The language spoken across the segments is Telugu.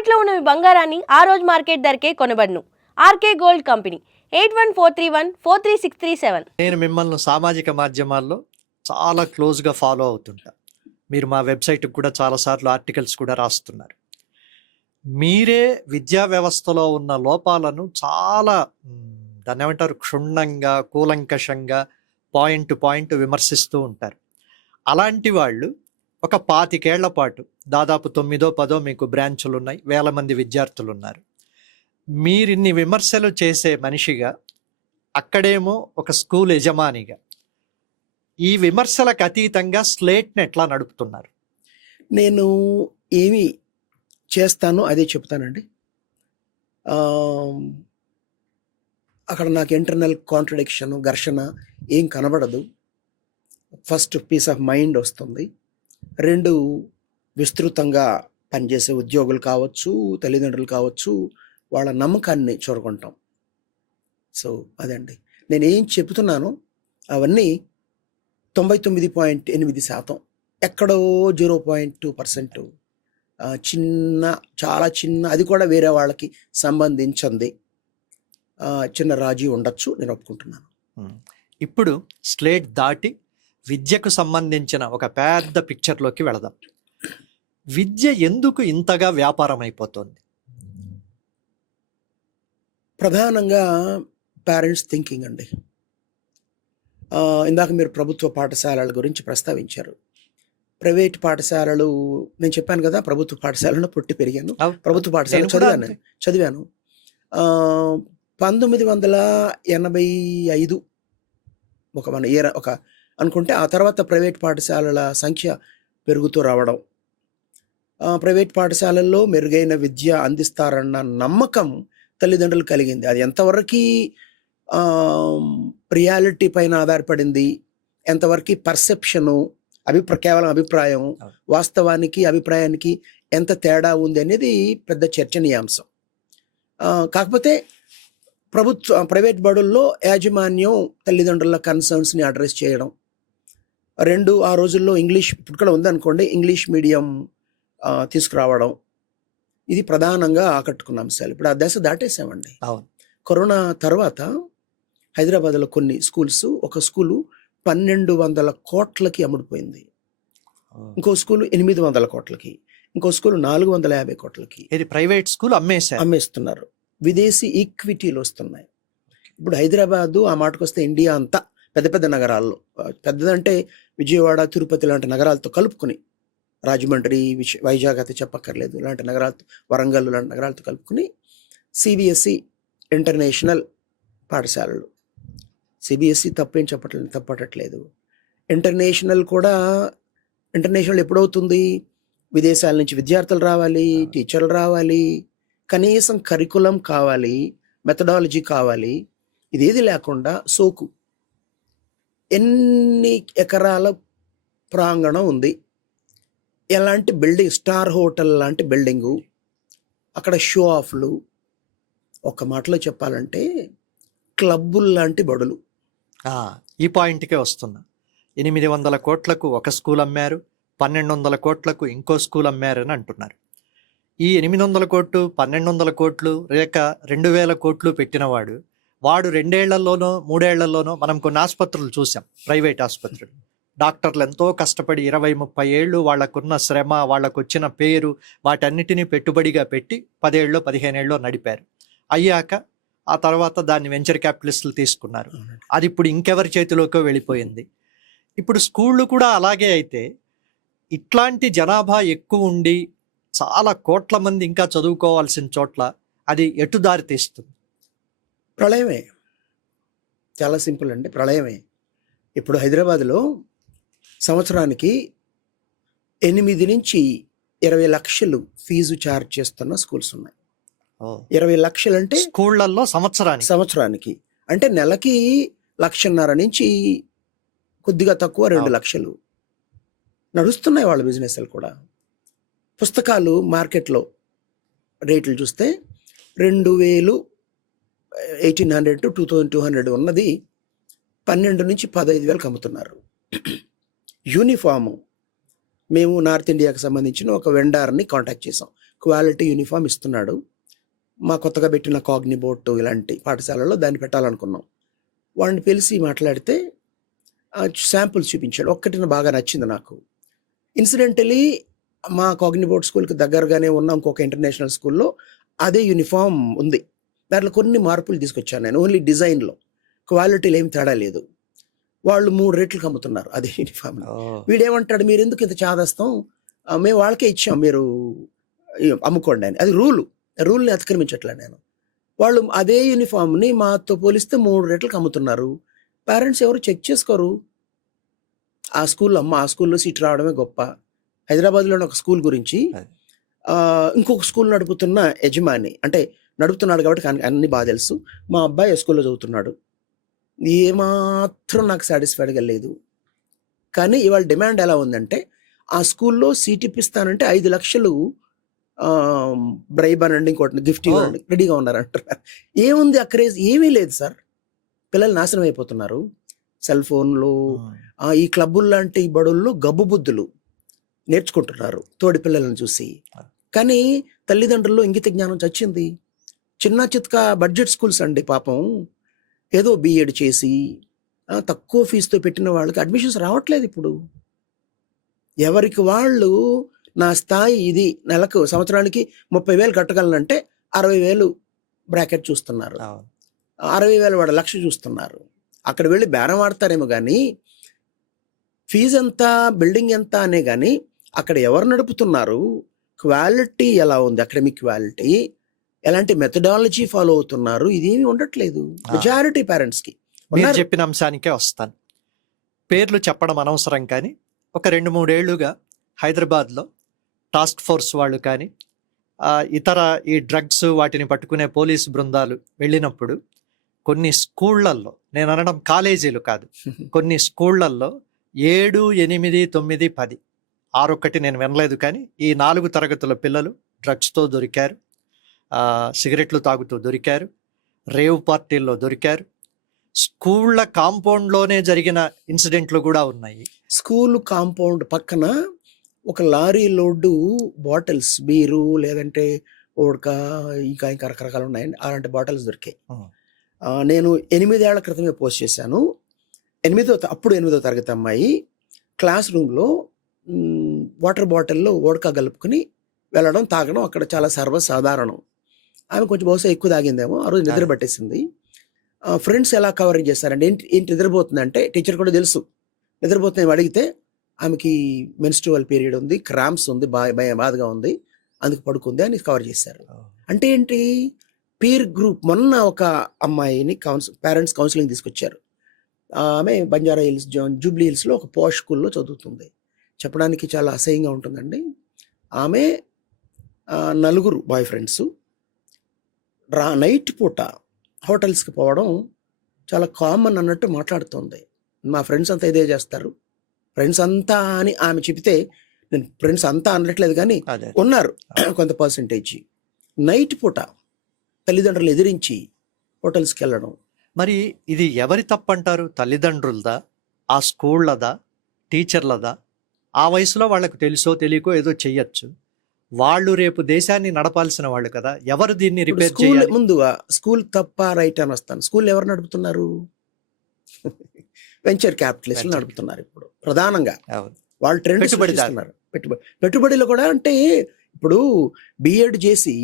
తాకట్లో ఉన్న మీ బంగారాన్ని ఆ రోజు మార్కెట్ ధరకే కొనబడును. RK gold company 8143143637. నేను మిమ్మల్ని సామాజిక మాధ్యమాల్లో చాలా క్లోజ్గా ఫాలో అవుతుంటా. మీరు మా వెబ్సైట్కి కూడా చాలాసార్లు ఆర్టికల్స్ కూడా రాస్తున్నారు. మీరే విద్యా వ్యవస్థలో ఉన్న లోపాలను చాలా దాన్ని ఏమంటారు, క్షుణ్ణంగా కూలంకషంగా పాయింట్ పాయింట్ విమర్శిస్తూ ఉంటారు. అలాంటి వాళ్ళు ఒక 25 ఏళ్ల పాటు దాదాపు 9-10 మీకు బ్రాంచులు ఉన్నాయి, వేల మంది విద్యార్థులు ఉన్నారు. మీరిన్ని విమర్శలు చేసే మనిషిగా, అక్కడేమో ఒక స్కూల్ యజమానిగా, ఈ విమర్శలకు అతీతంగా స్లేట్ని ఎట్లా నడుపుతున్నారు? నేను ఏమి చేస్తానో అదే చెప్తానండి. అక్కడ నాకు ఇంటర్నల్ కాంట్రడిక్షన్, ఘర్షణ ఏం కనబడదు. ఫస్ట్ పీస్ ఆఫ్ మైండ్ వస్తుంది. 2 విస్తృతంగా పనిచేసే ఉద్యోగులు కావచ్చు, తల్లిదండ్రులు కావచ్చు, వాళ్ళ నమ్మకాన్ని చూరగొంటాం. సో అదండి నేనేం చెబుతున్నానో అవన్నీ 99.8%, ఎక్కడో 0.2% చిన్న, చాలా చిన్న, అది కూడా వేరే వాళ్ళకి సంబంధించింది చిన్న రాజీ ఉండొచ్చు, నేను ఒప్పుకుంటున్నాను. ఇప్పుడు స్లేట్ దాటి విద్యకు సంబంధించిన ఒక పెద్ద పిక్చర్లోకి వెళదాం. విద్య ఎందుకు ఇంతగా వ్యాపారం అయిపోతుంది? ప్రధానంగా పేరెంట్స్ థింకింగ్ అండి. ఇందాక మీరు ప్రభుత్వ పాఠశాలల గురించి ప్రస్తావించారు. ప్రైవేట్ పాఠశాలలు, నేను చెప్పాను కదా, ప్రభుత్వ పాఠశాలలో పుట్టి పెరిగాను, ప్రభుత్వ పాఠశాల చదివాను. 1985 ఒక అనుకుంటే, ఆ తర్వాత ప్రైవేట్ పాఠశాలల సంఖ్య పెరుగుతూ రావడం, ప్రైవేట్ పాఠశాలల్లో మెరుగైన విద్య అందిస్తారన్న నమ్మకం తల్లిదండ్రులు కలిగింది. అది ఎంతవరకు రియాలిటీ పైన ఆధారపడింది, ఎంతవరకు పర్సెప్షను, కేవలం అభిప్రాయం, వాస్తవానికి అభిప్రాయానికి ఎంత తేడా ఉంది అనేది పెద్ద చర్చనీయాంశం. కాకపోతే ప్రైవేట్ బడుల్లో యాజమాన్యం తల్లిదండ్రుల కన్సర్న్స్ని అడ్రస్ చేయడం, 2 ఆ రోజుల్లో ఇంగ్లీష్, ఇప్పుడు కూడా ఉందనుకోండి, ఇంగ్లీష్ మీడియం తీసుకురావడం, ఇది ప్రధానంగా ఆకట్టుకున్న అంశాలు. ఇప్పుడు ఆ దశ దాటేసామండి. కరోనా తర్వాత హైదరాబాద్లో కొన్ని స్కూల్స్, ఒక స్కూలు 1200 కోట్లకి అమ్ముడుపోయింది, ఇంకో స్కూలు 800 కోట్లకి, ఇంకో స్కూలు 450 కోట్లకి. ఇది ప్రైవేట్ స్కూల్ అమ్మేస్తున్నారు. విదేశీ ఈక్విటీలు వస్తున్నాయి. ఇప్పుడు హైదరాబాదు, ఆ మాటకు వస్తే ఇండియా అంతా పెద్ద పెద్ద నగరాల్లో, పెద్దదంటే విజయవాడ, తిరుపతి లాంటి నగరాలతో కలుపుకుని, రాజమండ్రి, వైజాగ్ అయితే చెప్పక్కర్లేదు, ఇలాంటి నగరాలతో, వరంగల్ లాంటి నగరాలతో కలుపుకుని సిబిఎస్ఈ ఇంటర్నేషనల్ పాఠశాలలు, సిబిఎస్ఈ తప్పటట్లేదు, ఇంటర్నేషనల్ కూడా. ఇంటర్నేషనల్ ఎప్పుడవుతుంది? విదేశాల నుంచి విద్యార్థులు రావాలి, టీచర్లు రావాలి, కనీసం కరికులం కావాలి, మెథడాలజీ కావాలి. ఇదేది లేకుండా సోకు, ఎన్ని ఎకరాల ప్రాంగణం ఉంది, ఎలాంటి బిల్డింగ్, స్టార్ హోటల్ లాంటి బిల్డింగు, అక్కడ షో ఆఫ్లు, ఒక మాటలో చెప్పాలంటే క్లబ్బులు లాంటి బడులు. ఈ పాయింట్కే వస్తున్నా. 800 కోట్లకు ఒక స్కూల్ అమ్మారు, 1200 కోట్లకు ఇంకో స్కూల్ అమ్మారని అంటున్నారు. ఈ 800 కోట్లు, 1200 కోట్లు, లేక 2000 కోట్లు పెట్టినవాడు, వాడు 2 ఏళ్లలోనో 3 ఏళ్లలోనో, మనం కొన్ని ఆసుపత్రులు చూసాం, ప్రైవేట్ ఆసుపత్రులు, డాక్టర్లు ఎంతో కష్టపడి 20-30 ఏళ్ళు వాళ్ళకున్న శ్రమ, వాళ్ళకు వచ్చిన పేరు, వాటన్నిటినీ పెట్టుబడిగా పెట్టి 10 ఏళ్ళో 15 ఏళ్ళో నడిపారు. అయ్యాక ఆ తర్వాత దాన్ని వెంచర్ క్యాపిటలిస్టులు తీసుకున్నారు. అది ఇప్పుడు ఇంకెవరి చేతిలోకో వెళ్ళిపోయింది. ఇప్పుడు స్కూళ్ళు కూడా అలాగే అయితే, ఇట్లాంటి జనాభా ఎక్కువ ఉండి చాలా కోట్ల మంది ఇంకా చదువుకోవాల్సిన చోట్ల అది ఎటు దారి తీస్తుంది? ప్రళయమే. చాలా సింపుల్ అండి, ప్రళయమే. ఇప్పుడు హైదరాబాద్లో సంవత్సరానికి 8 నుంచి 20 లక్షలు ఫీజు ఛార్జ్ చేస్తున్న స్కూల్స్ ఉన్నాయి. 20 లక్షలు అంటే స్కూళ్ళల్లో సంవత్సరానికి అంటే నెలకి 1,50,000 నుంచి కొద్దిగా తక్కువ 2 లక్షలు నడుస్తున్నాయి వాళ్ళ బిజినెస్లు కూడా. పుస్తకాలు మార్కెట్లో రేట్లు చూస్తే 2,000, 1,800 to 2,200 ఉన్నది 12 నుంచి 15,000 అమ్ముతున్నారు. యూనిఫాము, మేము నార్త్ ఇండియాకి సంబంధించిన ఒక వెండర్ని కాంటాక్ట్ చేసాం, క్వాలిటీ యూనిఫామ్ ఇస్తున్నాడు. మా కొత్తగా పెట్టిన కాగ్నిబోట్ ఇలాంటి పాఠశాలలో దాన్ని పెట్టాలనుకున్నాం. వాడిని పిలిచి మాట్లాడితే శాంపుల్స్ చూపించాడు. ఒక్కటి బాగా నచ్చింది నాకు. ఇన్సిడెంటలీ మా కాగ్నిబోట్ స్కూల్కి దగ్గరగానే ఉన్న ఇంకొక ఇంటర్నేషనల్ స్కూల్లో అదే యూనిఫామ్ ఉంది. దాంట్లో కొన్ని మార్పులు తీసుకొచ్చాను నేను. ఓన్లీ డిజైన్లో, క్వాలిటీలో ఏమి తేడా లేదు. వాళ్ళు 3 రేట్లకు అమ్ముతున్నారు అదే యూనిఫామ్. వీడేమంటాడు, మీరు ఎందుకు ఇంత చాదస్తాం, మేము వాళ్ళకే ఇచ్చాం, మీరు అమ్ముకోండి అని. అది రూల్ని అతిక్రమించట్లే నేను. వాళ్ళు అదే యూనిఫామ్ని మాతో పోలిస్తే 3 రేట్లకు అమ్ముతున్నారు. పేరెంట్స్ ఎవరు చెక్ చేసుకోరు. ఆ స్కూల్లో సీట్ రావడమే గొప్ప. హైదరాబాద్లోని ఒక స్కూల్ గురించి ఇంకొక స్కూల్ నడుపుతున్న యజమాని, అంటే నడుపుతున్నాడు కాబట్టి అన్ని బాగా తెలుసు. మా అబ్బాయి స్కూల్లో చదువుతున్నాడు. ఏమాత్రం నాకు సాటిస్ఫైడ్గా లేదు. కానీ ఇవాళ డిమాండ్ ఎలా ఉందంటే, ఆ స్కూల్లో సీట్ ఇప్పిస్తానంటే 5 లక్షలు బ్రైబ్ అనండి, ఇంకోటి గిఫ్ట్ ఇవ్వండి, రెడీగా ఉన్నారంటారు. ఏముంది ఆ క్రేజ్? ఏమీ లేదు సార్. పిల్లలు నాశనం అయిపోతున్నారు. సెల్ ఫోన్లు, ఈ క్లబ్బులు లాంటి బడుల్లో గబ్బు బుద్ధులు నేర్చుకుంటున్నారు తోడి పిల్లలను చూసి. కానీ తల్లిదండ్రుల్లో ఇంగిత జ్ఞానం చచ్చింది. చిన్న చిత్క బడ్జెట్ స్కూల్స్ అండి పాపం. ఏదో బీఎడ్ చేసి తక్కువ ఫీజుతో పెట్టిన వాళ్ళకి అడ్మిషన్స్ రావట్లేదు ఇప్పుడు. ఎవరికి వాళ్ళు నా స్థాయి ఇది, నెలకు సంవత్సరానికి 30,000 కట్టగలనంటే 60,000 బ్రాకెట్ చూస్తున్నారు. 60,000 వాడు 1,00,000 చూస్తున్నారు. అక్కడ వెళ్ళి బేరం ఆడతారేమో కానీ ఫీజు ఎంత, బిల్డింగ్ ఎంత అనే కానీ అక్కడ ఎవరు నడుపుతున్నారు, క్వాలిటీ ఎలా ఉంది, అకాడమిక్ క్వాలిటీ, ఎలాంటి మెథడాలజీ ఫాలో అవుతున్నారు, ఇదేమీ ఉండట్లేదు మెజారిటీ పేరెంట్స్కి. మీరు చెప్పిన అంశానికే వస్తాను. పేర్లు చెప్పడం అనవసరం, కానీ ఒక 2-3 ఏళ్లుగా హైదరాబాద్లో టాస్క్ ఫోర్స్ వాళ్ళు కానీ ఇతర ఈ డ్రగ్స్ వాటిని పట్టుకునే పోలీసు బృందాలు వెళ్ళినప్పుడు కొన్ని స్కూళ్లల్లో, నేను అనడం కాలేజీలు కాదు, కొన్ని స్కూళ్లల్లో 7, 8, 9, 10, 6 నేను వినలేదు, కానీ ఈ 4 తరగతుల పిల్లలు డ్రగ్స్తో దొరికారు, సిగరెట్లు తాగుతూ దొరికారు, రేవ్ పార్టీల్లో దొరికారు. స్కూళ్ళ కాంపౌండ్లోనే జరిగిన ఇన్సిడెంట్లు కూడా ఉన్నాయి. స్కూల్ కాంపౌండ్ పక్కన ఒక లారీ లోడ్డు బాటిల్స్, బీరు లేదంటే ఓడకా, ఇంకా రకరకాలు ఉన్నాయండి, అలాంటి బాటిల్స్ దొరికాయి. నేను 8 ఏళ్ల క్రితమే పోస్ట్ చేశాను. అప్పుడు 8వ తరగతి అమ్మాయి క్లాస్ రూమ్లో వాటర్ బాటిల్లో ఓడకా కలుపుకొని వెళ్ళడం, తాగడం అక్కడ చాలా సర్వసాధారణం. ఆమె కొంచెం బహుశా ఎక్కువ తాగిందేమో, ఆ రోజు నిద్ర పట్టేసింది. ఫ్రెండ్స్ ఎలా కవరింగ్ చేస్తారంటే, ఏంటి నిద్రపోతుందంటే టీచర్ కూడా తెలుసు నిద్రపోతుంది. అడిగితే ఆమెకి మెన్స్ట్రువల్ పీరియడ్ ఉంది, క్రాంప్స్ ఉంది, బాధగా ఉంది, అందుకు పడుకుంది అని కవర్ చేశారు. అంటే ఏంటి, పీర్ గ్రూప్. మొన్న ఒక అమ్మాయిని పేరెంట్స్ కౌన్సిలింగ్ తీసుకొచ్చారు. ఆమె బంజారా హిల్స్, జూబ్లీ హిల్స్లో ఒక పోష్ స్కూల్లో చదువుతుంది. చెప్పడానికి చాలా అసహ్యంగా ఉంటుందండి. ఆమె 4 బాయ్ ఫ్రెండ్స్ నైట్ పూట హోటల్స్కి పోవడం చాలా కామన్ అన్నట్టు మాట్లాడుతుంది. మా ఫ్రెండ్స్ అంతా ఇదే చేస్తారు, ఫ్రెండ్స్ అంతా అని ఆమె చెబితే, నేను ఫ్రెండ్స్ అంతా అనట్లేదు కానీ ఉన్నారు కొంత పర్సంటేజ్. నైట్ పూట తల్లిదండ్రులు ఎదిరించి హోటల్స్కి వెళ్ళడం. మరి ఇది ఎవరి తప్పంటారు? తల్లిదండ్రులదా, ఆ స్కూళ్ళదా, టీచర్లదా? ఆ వయసులో వాళ్ళకు తెలుసో తెలియకో ఏదో చెయ్యొచ్చు. వాళ్ళు రేపు దేశాన్ని నడపాల్సిన వాళ్ళు కదా, ఎవరు దీన్ని రిపేర్ చేయాలి? ముందుగా స్కూల్ తప్ప రైట్ అని వస్తాను. స్కూల్ ఎవరు నడుపుతున్నారు? వెంచర్ క్యాపిటలిస్టులు నడుపుతున్నారు ఇప్పుడు ప్రధానంగా. వాళ్ళు ట్రెండ్ పెట్టుబడిదారు. పెట్టుబడిలో కూడా అంటే ఇప్పుడు బిఎడ్ చేసి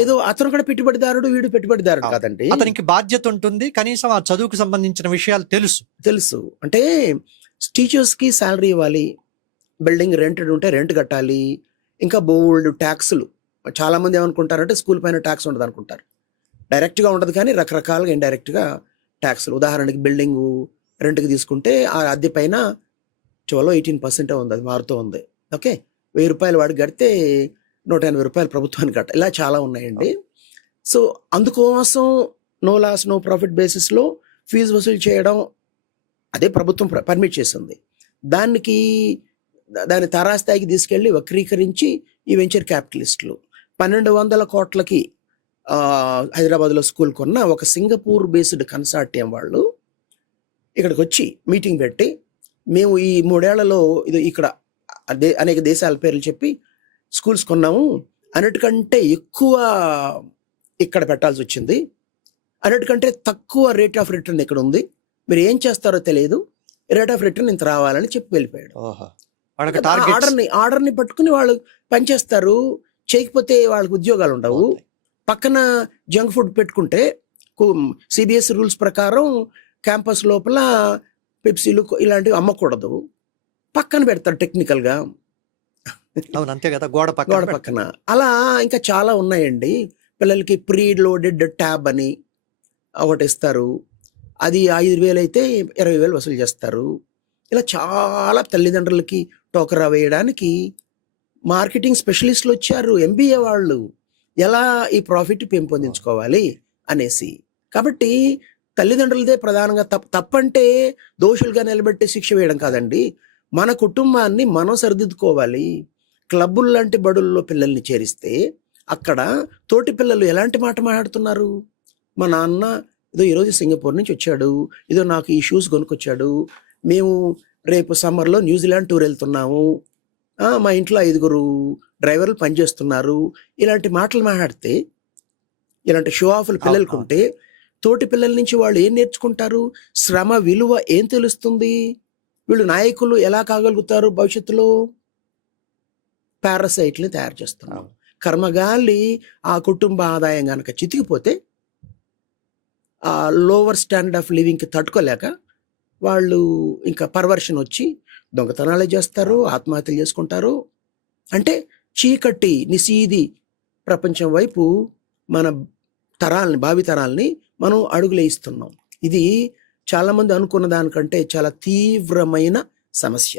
ఏదో అతను కూడా పెట్టుబడిదారుడు, వీడు పెట్టుబడిదారుడు కాదండి. అతనికి బాధ్యత ఉంటుంది, కనీసం ఆ చదువుకు సంబంధించిన విషయాలు తెలుసు. అంటే టీచర్స్కి శాలరీ ఇవ్వాలి, బిల్డింగ్ రెంటెడ్ ఉంటే రెంట్ కట్టాలి, ఇంకా బోల్డ్ ట్యాక్సులు. చాలా మంది ఏమనుకుంటారంటే స్కూల్ పైన ట్యాక్స్ ఉండదు అనుకుంటారు. డైరెక్ట్గా ఉండదు కానీ రకరకాలుగా ఇండైరెక్ట్గా ట్యాక్సులు. ఉదాహరణకి బిల్డింగు రెంట్కి తీసుకుంటే ఆ అద్దె పైన 12-18% ఉంది, అది మారుతూ ఉంది. ఓకే, 1000 రూపాయలు వాడికి కడితే 180 రూపాయలు ప్రభుత్వానికి కట్ట. ఇలా చాలా ఉన్నాయండి. సో అందుకోసం నో లాస్ నో ప్రాఫిట్ బేసిస్లో ఫీజు వసూలు చేయడం అదే ప్రభుత్వం పర్మిట్ చేసింది. దాని తారాస్థాయికి తీసుకెళ్ళి వక్రీకరించి ఈ వెంచర్ క్యాపిటలిస్టులు 1200 కోట్లకి హైదరాబాద్లో స్కూల్ కొన్న ఒక సింగపూర్ బేస్డ్ కన్సార్టియం వాళ్ళు ఇక్కడికి వచ్చి మీటింగ్ పెట్టి, మేము ఈ 3 ఏళ్లలో ఇది ఇక్కడ అనేక దేశాల పేర్లు చెప్పి స్కూల్స్ కొన్నాము, అన్నిటికంటే ఎక్కువ ఇక్కడ పెట్టాల్సి వచ్చింది, అన్నిటికంటే తక్కువ రేట్ ఆఫ్ రిటర్న్ ఇక్కడ ఉంది, మీరు ఏం చేస్తారో తెలియదు, రేట్ ఆఫ్ రిటర్న్ ఇంత రావాలని చెప్పి వెళ్ళిపోయాడు. ఓహో. వాళ్ళకి టార్గెట్స్ ఆర్డర్ని పట్టుకుని వాళ్ళు పనిచేస్తారు, చేయకపోతే వాళ్ళకి ఉద్యోగాలు ఉండవు. పక్కన జంక్ ఫుడ్ పెట్టుకుంటే సిబిఎస్ రూల్స్ ప్రకారం క్యాంపస్ లోపల పెప్సీలు ఇలాంటివి అమ్మకూడదు, పక్కన పెడతారు టెక్నికల్గా, అవును అంతే కదా, గోడ గోడ పక్కన. అలా ఇంకా చాలా ఉన్నాయండి. పిల్లలకి ప్రీ లోడెడ్ ట్యాబ్ అని ఒకటి ఇస్తారు, అది 5,000 అయితే 20,000 వసూలు చేస్తారు. ఇలా చాలా తల్లిదండ్రులకి టోకరా వేయడానికి మార్కెటింగ్ స్పెషలిస్టులు వచ్చారు, ఎంబీఏ వాళ్ళు, ఎలా ఈ ప్రాఫిట్ పెంపొందించుకోవాలి అనేసి. కాబట్టి తల్లిదండ్రులదే ప్రధానంగా తప్పంటే దోషులుగా నిలబెట్టి శిక్ష వేయడం కాదండి, మన కుటుంబాన్ని మనం సరిదిద్దుకోవాలి. క్లబ్బులు లాంటి బడుల్లో పిల్లల్ని చేరిస్తే అక్కడ తోటి పిల్లలు ఎలాంటి మాట మాట్లాడుతున్నారు, మా నాన్న ఏదో ఈరోజు సింగపూర్ నుంచి వచ్చాడు, ఏదో నాకు ఈ షూస్ కొనుక్కొచ్చాడు, మేము రేపు సమ్మర్లో న్యూజిలాండ్ టూర్ వెళ్తున్నాము, మా ఇంట్లో 5 డ్రైవర్లు పనిచేస్తున్నారు, ఇలాంటి మాటలు మాట్లాడితే, ఇలాంటి షో ఆఫ్లు పిల్లలకు ఉంటే తోటి పిల్లల నుంచి వాళ్ళు ఏం నేర్చుకుంటారు, శ్రమ విలువ ఏం తెలుస్తుంది, వీళ్ళు నాయకులు ఎలా కాగలుగుతారు భవిష్యత్తులో. పారాసైట్ని తయారు చేస్తున్నాం. కర్మగాలి ఆ కుటుంబ ఆదాయం కనుక చితికిపోతే ఆ లోవర్ స్టాండర్డ్ ఆఫ్ లివింగ్కి తట్టుకోలేక వాళ్ళు ఇంకా పర్వర్షన్ వచ్చి దొంగతనాలే చేస్తారు, ఆత్మహత్యలు చేసుకుంటారు. అంటే చీకటి నిశీది ప్రపంచం వైపు మన తరాలని, భావితరాల్ని మనం అడుగులేయిస్తున్నాం. ఇది చాలామంది అనుకున్న దానికంటే చాలా తీవ్రమైన సమస్య.